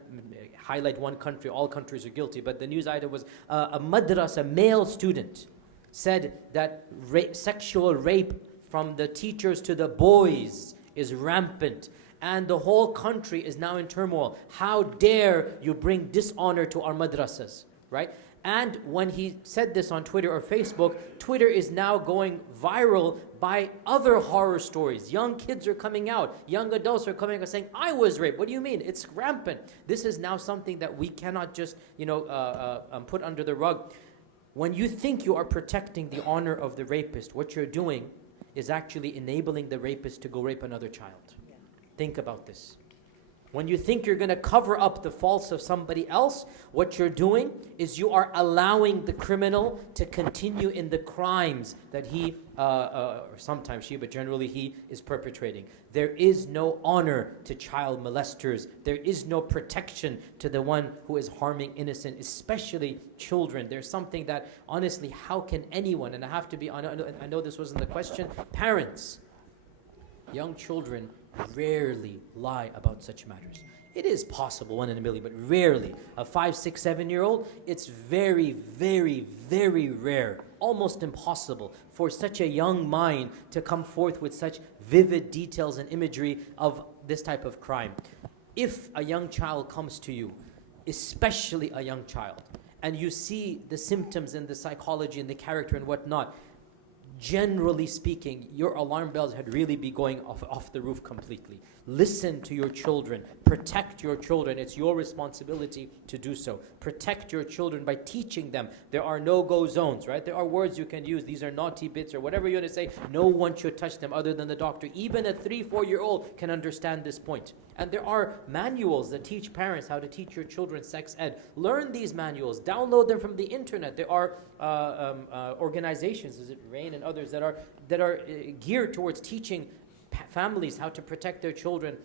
highlight one country, all countries are guilty, but the news item was a madrasa, male student, said that sexual rape from the teachers to the boys is rampant. And the whole country is now in turmoil. How dare you bring dishonor to our madrasas, right? And when he said this on Twitter or Facebook, Twitter is now going viral by other horror stories. Young kids are coming out. Young adults are coming out saying, I was raped. What do you mean? It's rampant. This is now something that we cannot just, put under the rug. When you think you are protecting the honor of the rapist, what you're doing is actually enabling the rapist to go rape another child. Yeah. Think about this. When you think you're going to cover up the faults of somebody else, what you're doing is you are allowing the criminal to continue in the crimes that he, or sometimes she, but generally he, is perpetrating. There is no honor to child molesters. There is no protection to the one who is harming innocent, especially children. There's something that, honestly, how can anyone, and I have to be honest, I know this wasn't the question, parents, young children rarely lie about such matters. It is possible, 1 in a million, but rarely. A 5, 6, 7-year-old, it's very, very, very rare, almost impossible for such a young mind to come forth with such vivid details and imagery of this type of crime. If a young child comes to you, especially a young child, and you see the symptoms and the psychology and the character and whatnot, generally speaking, your alarm bells had really be going off the roof completely. Listen to your children. Protect your children. It's your responsibility to do so. Protect your children by teaching them. There are no-go zones, right? There are words you can use. These are naughty bits or whatever you're going to say. No one should touch them other than the doctor. Even a 3, 4-year-old can understand this point. And there are manuals that teach parents how to teach your children sex ed. Learn these manuals. Download them from the internet. There are organizations, is it RAIN and others, that are geared towards teaching families how to protect their children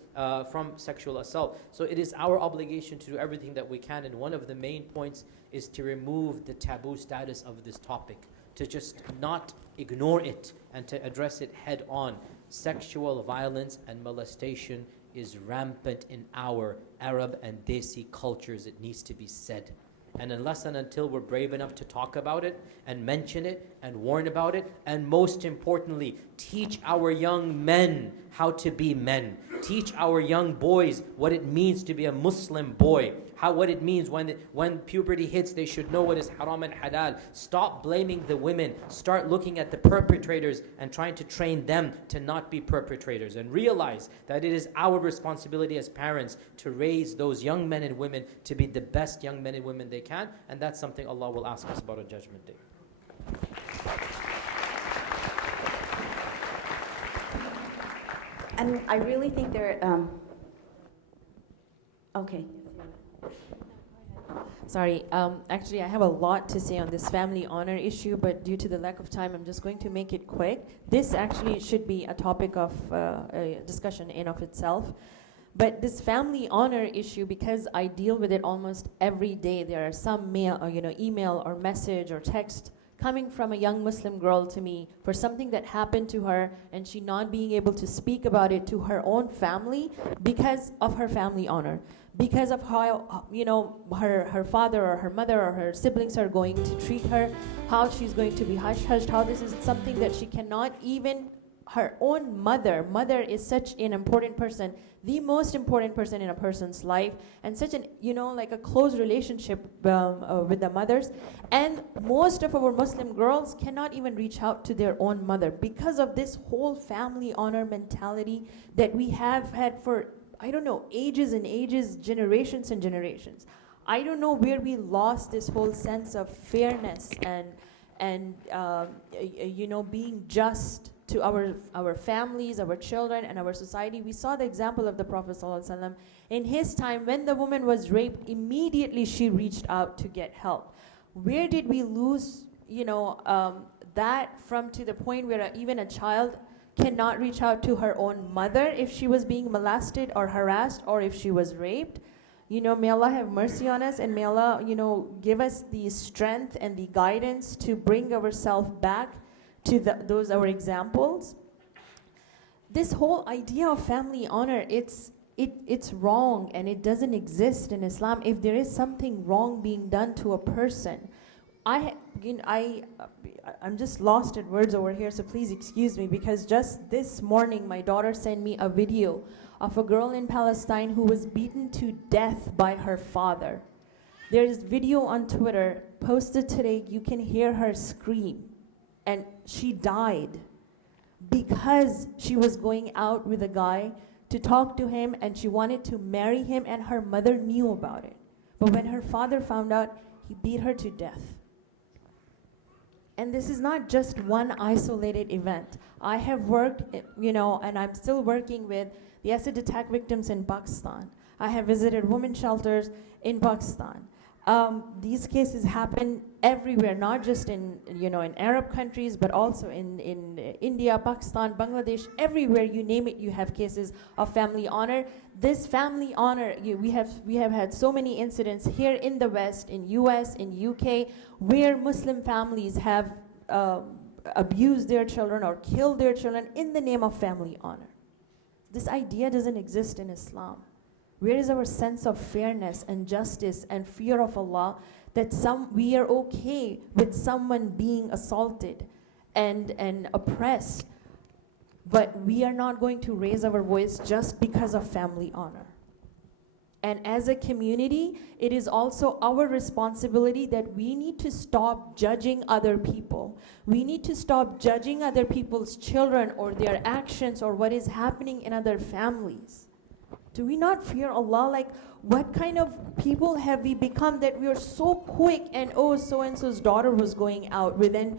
from sexual assault. So it is our obligation to do everything that we can, and one of the main points is to remove the taboo status of this topic, to just not ignore it and to address it head on. Sexual violence and molestation is rampant in our Arab and Desi cultures. It needs to be said. And unless and until we're brave enough to talk about it and mention it and warn about it, and most importantly, teach our young men how to be men. Teach our young boys what it means to be a Muslim boy. What it means when puberty hits, they should know what is haram and halal. Stop blaming the women. Start looking at the perpetrators and trying to train them to not be perpetrators. And realize that it is our responsibility as parents to raise those young men and women to be the best young men and women they can. And that's something Allah will ask us about on Judgment Day. And I really think okay. Sorry, actually I have a lot to say on this family honor issue, but due to the lack of time, I'm just going to make it quick. This actually should be a topic of a discussion in of itself. But this family honor issue, because I deal with it almost every day, there are some mail, or, email or message or text coming from a young Muslim girl to me for something that happened to her, and she not being able to speak about it to her own family because of her family honor, because of how her father or her mother or her siblings are going to treat her, how she's going to be hush-hushed, how this is something that she cannot even. Her own mother is such an important person, the most important person in a person's life, and such an, like a close relationship with the mothers. And most of our Muslim girls cannot even reach out to their own mother because of this whole family honor mentality that we have had for, ages and ages, generations and generations. I don't know where we lost this whole sense of fairness and being just to our families, our children, and our society. We saw the example of the Prophet ﷺ. In his time, when the woman was raped, immediately she reached out to get help. Where did we lose, that from, to the point where even a child cannot reach out to her own mother if she was being molested or harassed or if she was raped? May Allah have mercy on us, and may Allah, give us the strength and the guidance to bring ourselves back to those our examples. This whole idea of family honor, it's wrong, and it doesn't exist in Islam. If there is something wrong being done to a person, I'm just lost at words over here, so please excuse me, because just this morning my daughter sent me a video of a girl in Palestine who was beaten to death by her father. There's video on Twitter posted today. You can hear her scream. And she died because she was going out with a guy to talk to him, and she wanted to marry him, and her mother knew about it. But when her father found out, he beat her to death. And this is not just one isolated event. I have worked, and I'm still working with the acid attack victims in Pakistan. I have visited women's shelters in Pakistan. These cases happen everywhere, not just in Arab countries, but also in India, Pakistan, Bangladesh, everywhere you name it, you have cases of family honor. This family honor, we have had so many incidents here in the West, in US, in UK, where Muslim families have abused their children or killed their children in the name of family honor. This idea doesn't exist in Islam. Where is our sense of fairness and justice and fear of Allah that we are okay with someone being assaulted and oppressed, but we are not going to raise our voice just because of family honor? And as a community, it is also our responsibility that we need to stop judging other people. We need to stop judging other people's children or their actions or what is happening in other families. Do we not fear Allah? Like, what kind of people have we become that we are so quick and, so-and-so's daughter was going out with, and,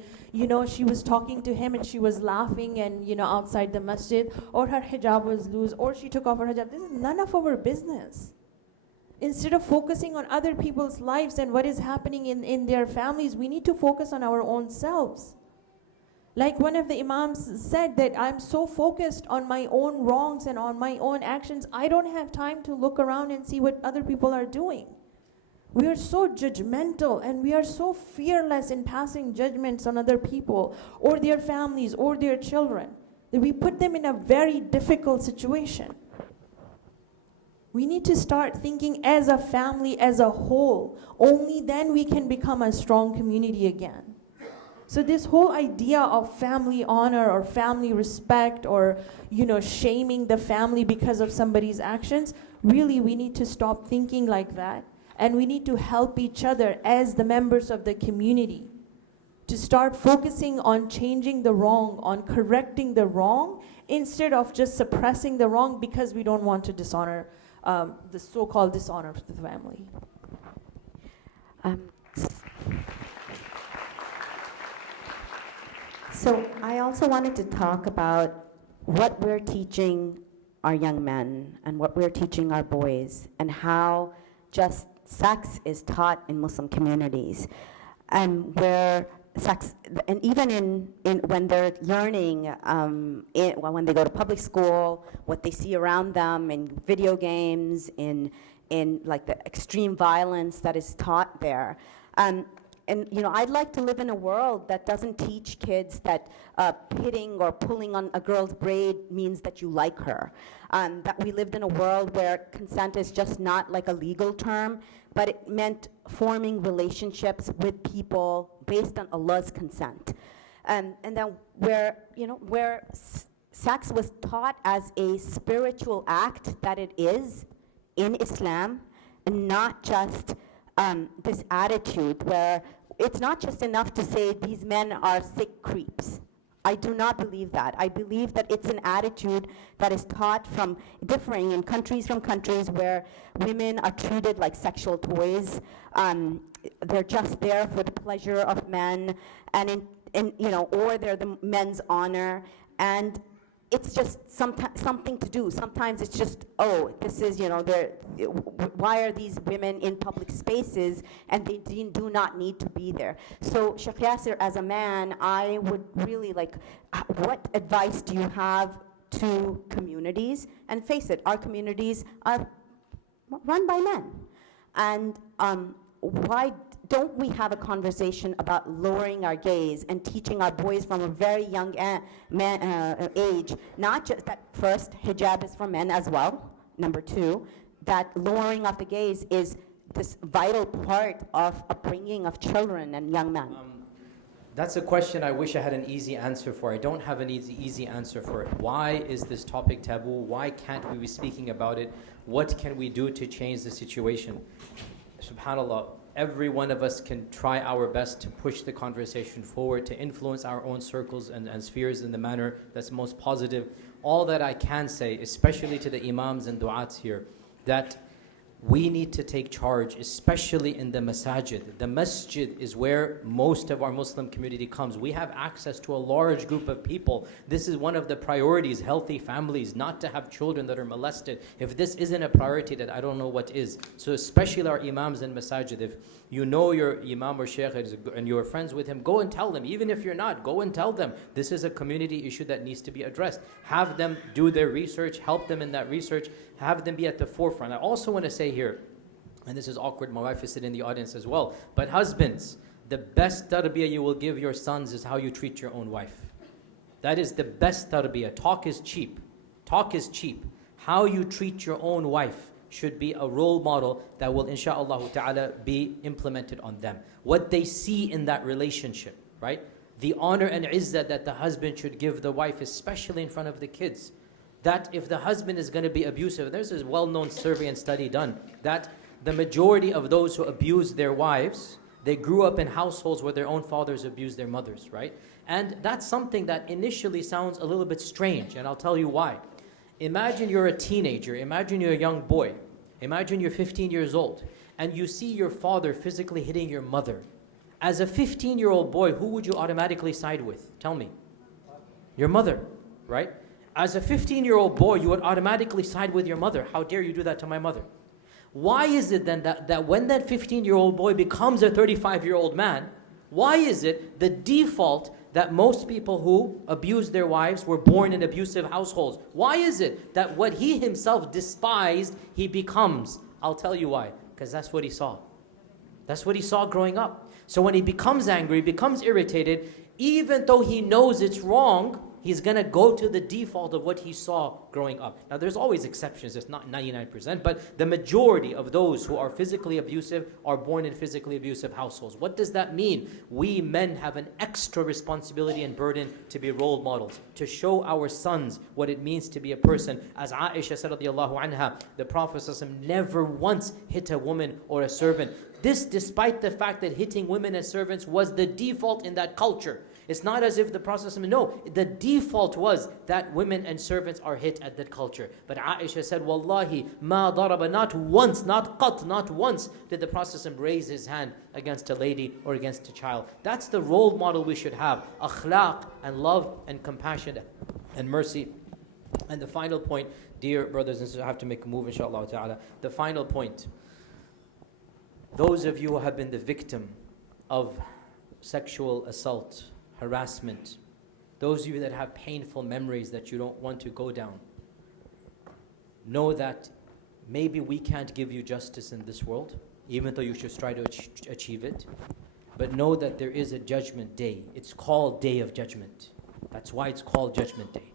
she was talking to him and she was laughing and, outside the masjid, or her hijab was loose, or she took off her hijab. This is none of our business. Instead of focusing on other people's lives and what is happening in their families, we need to focus on our own selves. Like one of the imams said, that I'm so focused on my own wrongs and on my own actions, I don't have time to look around and see what other people are doing. We are so judgmental and we are so fearless in passing judgments on other people or their families or their children that we put them in a very difficult situation. We need to start thinking as a family, as a whole. Only then we can become a strong community again. So this whole idea of family honor or family respect or, shaming the family because of somebody's actions, really we need to stop thinking like that. And we need to help each other as the members of the community to start focusing on changing the wrong, on correcting the wrong, instead of just suppressing the wrong because we don't want to dishonor the so-called dishonor of the family. So I also wanted to talk about what we're teaching our young men and what we're teaching our boys and how just sex is taught in Muslim communities, and where sex, and even in when they're learning, when they go to public school, what they see around them in video games, in like the extreme violence that is taught there. And I'd like to live in a world that doesn't teach kids that hitting or pulling on a girl's braid means that you like her. That we lived in a world where consent is just not like a legal term, but it meant forming relationships with people based on Allah's consent. And then where sex was taught as a spiritual act that it is in Islam, and not just this attitude where it's not just enough to say these men are sick creeps. I do not believe that. I believe that it's an attitude that is taught from differing in countries from countries where women are treated like sexual toys. They're just there for the pleasure of men, and or they're the men's honor, and it's just something to do. Sometimes it's just, this is, why are these women in public spaces, and they do not need to be there. So Sheikh Yasser, as a man, I would really like, what advice do you have to communities? And face it, our communities are run by men. And why don't we have a conversation about lowering our gaze and teaching our boys from a very young age, not just that first, hijab is for men as well, number two, that lowering of the gaze is this vital part of upbringing of children and young men? That's a question I wish I had an easy answer for. I don't have an easy answer for it. Why is this topic taboo? Why can't we be speaking about it? What can we do to change the situation? SubhanAllah, every one of us can try our best to push the conversation forward, to influence our own circles and spheres in the manner that's most positive. All that I can say, especially to the imams and du'ats here, that we need to take charge, especially in the masajid. The masjid is where most of our Muslim community comes. We have access to a large group of people. This is one of the priorities, healthy families, not to have children that are molested. If this isn't a priority, then I don't know what is. So especially our imams in masajid, if you know your imam or shaykh and you're friends with him, go and tell them. Even if you're not, go and tell them. This is a community issue that needs to be addressed. Have them do their research, help them in that research, have them be at the forefront. I also want to say here, and this is awkward, my wife is sitting in the audience as well, but husbands, the best tarbiyah you will give your sons is how you treat your own wife. That is the best tarbiyah. Talk is cheap. Talk is cheap. How you treat your own wife should be a role model that will, insha'Allah ta'ala, be implemented on them. What they see in that relationship, right? The honor and izzah that the husband should give the wife, especially in front of the kids. That if the husband is going to be abusive, there's this well-known survey and study done, that the majority of those who abuse their wives, they grew up in households where their own fathers abused their mothers, right? And that's something that initially sounds a little bit strange, and I'll tell you why. Imagine you're a teenager, imagine you're a young boy, imagine you're 15 years old, and you see your father physically hitting your mother. As a 15-year-old boy, who would you automatically side with? Tell me. Your mother, right? As a 15-year-old boy, you would automatically side with your mother. How dare you do that to my mother? Why is it then that when that 15-year-old boy becomes a 35-year-old man, why is it the default that most people who abuse their wives were born in abusive households? Why is it that what he himself despised, he becomes? I'll tell you why. Because that's what he saw. That's what he saw growing up. So when he becomes angry, becomes irritated, even though he knows it's wrong, He's going to go to the default of what he saw growing up. Now, there's always exceptions. It's not 99%, but the majority of those who are physically abusive are born in physically abusive households. What does that mean? We men have an extra responsibility and burden to be role models, to show our sons what it means to be a person. As Aisha said, radiyallahu anha, the Prophet ﷺ never once hit a woman or a servant. This despite the fact that hitting women and servants was the default in that culture. It's not as if the Prophet ﷺ, no, the default was that women and servants are hit at that culture. But Aisha said, Wallahi, ma daraba, not once, not qat, not once did the Prophet ﷺ raise his hand against a lady or against a child. That's the role model we should have. Akhlaq and love and compassion and mercy. And the final point, dear brothers and sisters, I have to make a move inshallah ta'ala. The final point, those of you who have been the victim of sexual assault, harassment, those of you that have painful memories that you don't want to go down, know that maybe we can't give you justice in this world, even though you should try to achieve it. But know that there is a judgment day. It's called Day of Judgment. That's why it's called Judgment Day.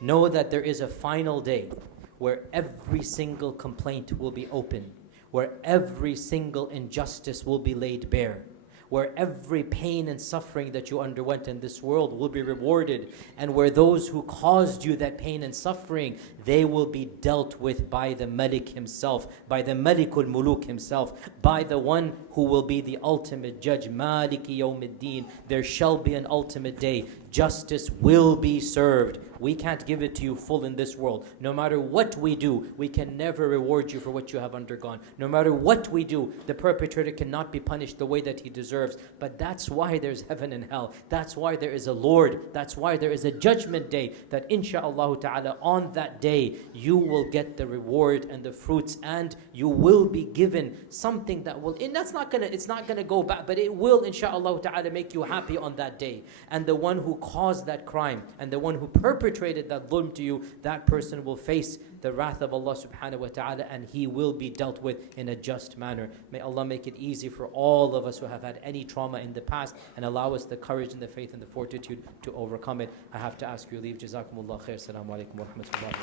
Know that there is a final day where every single complaint will be open, where every single injustice will be laid bare, where every pain and suffering that you underwent in this world will be rewarded, and where those who caused you that pain and suffering, they will be dealt with by the Malik himself, by the Malikul Muluk himself, by the one who will be the ultimate judge, Maliki Yawmiddin. There shall be an ultimate day. Justice will be served. We can't give it to you full in this world. No matter what we do, we can never reward you for what you have undergone. No matter what we do, the perpetrator cannot be punished the way that he deserves. But that's why there's heaven and hell. That's why there is a Lord. That's why there is a judgment day, that insha'Allah ta'ala on that day, you will get the reward and the fruits, and you will be given something that will, and it's not gonna go back, but it will insha'Allah ta'ala make you happy on that day. And the one who caused that crime and the one who perpetrated that dhulm to you, that person will face the wrath of Allah subhanahu wa ta'ala, and he will be dealt with in a just manner. May Allah make it easy for all of us who have had any trauma in the past, and allow us the courage and the faith and the fortitude to overcome it. I have to ask you leave. Jazakumullah khair. Assalamu alaikum wa rahmatullahi wa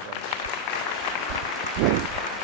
barakatuh.